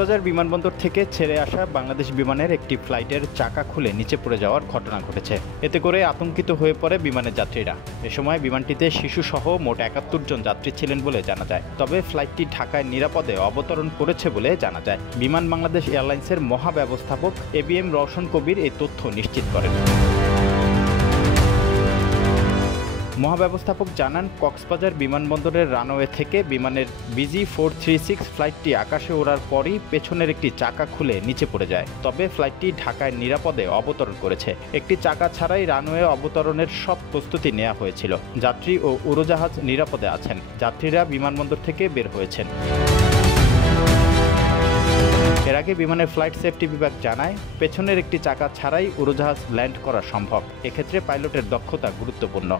কক্সবাজার বিমানবন্দর থেকে ছেড়ে আসা বাংলাদেশ বিমানের একটি ফ্লাইটের চাকা খুলে নিচে পড়ে যাওয়ার ঘটনা ঘটেছে। এতে করে আতঙ্কিত হয়ে পড়ে বিমানের যাত্রীরা। এ সময় বিমানটিতে শিশুসহ মোট ৭১ জন যাত্রী ছিলেন বলে জানা যায়। তবে ফ্লাইটটি ঢাকায় নিরাপদে অবতরণ করেছে বলে জানা যায়। বিমান বাংলাদেশ এয়ারলাইন্সের মহাব্যবস্থাপক এবিএম রওশন কবির এই তথ্য নিশ্চিত করেন। মহাব্যবস্থাপক জানান, কক্সবাজার বিমানবন্দরের রানওয়ে থেকে বিমানের BG436 ফ্লাইটটি আকাশে ওড়ার পরই পেছনের একটি চাকা খুলে নিচে পড়ে যায়। তবে ফ্লাইটটি ঢাকায় নিরাপদে অবতরণ করেছে। একটি চাকা ছাড়াই রানওয়ে অবতরণের সব প্রস্তুতি নেওয়া হয়েছিল। যাত্রী ও উড়োজাহাজ নিরাপদে আছেন। যাত্রীরা বিমানবন্দর থেকে বের হয়েছেন। এর আগে বিমানের ফ্লাইট সেফটি বিভাগ জানায়, পেছনের একটি চাকা ছাড়াই উড়োজাহাজ ল্যান্ড করা সম্ভব। এক্ষেত্রে পাইলটের দক্ষতা গুরুত্বপূর্ণ।